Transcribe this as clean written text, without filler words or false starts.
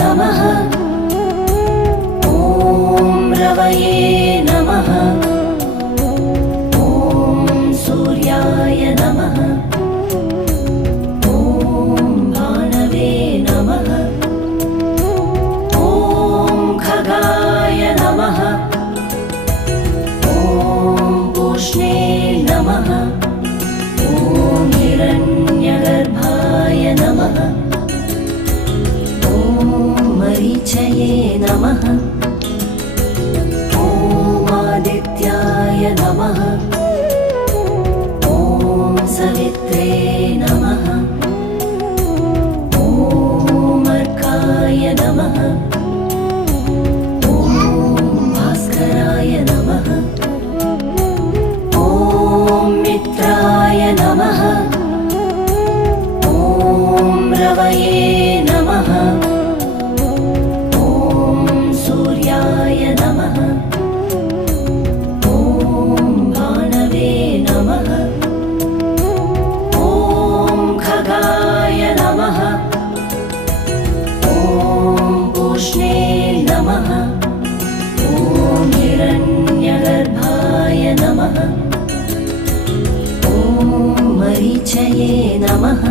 नमः। ॐ रवये नमः। ॐ सूर्याय नमः। ॐ भानवे नमः। ॐ खगाय नमः। ॐ पूष्णे नमः। ॐ हिरण्यगर्भाय नमः। ॐ मरीचये नमः। ॐ आदित्याय नमः। ॐ सवित्रे नमः। ॐ अर्काय नमः। ॐ भास्कराय नमः। ॐ मित्राय नमः। ॐ रवये नमः। ॐ सूर्याय नमः। ॐ भानवे नमः। ॐ खगाय नमः। ॐ पूष्णे नमः। ॐ हिरण्यगर्भाय नमः। ॐ मरीचये नमः।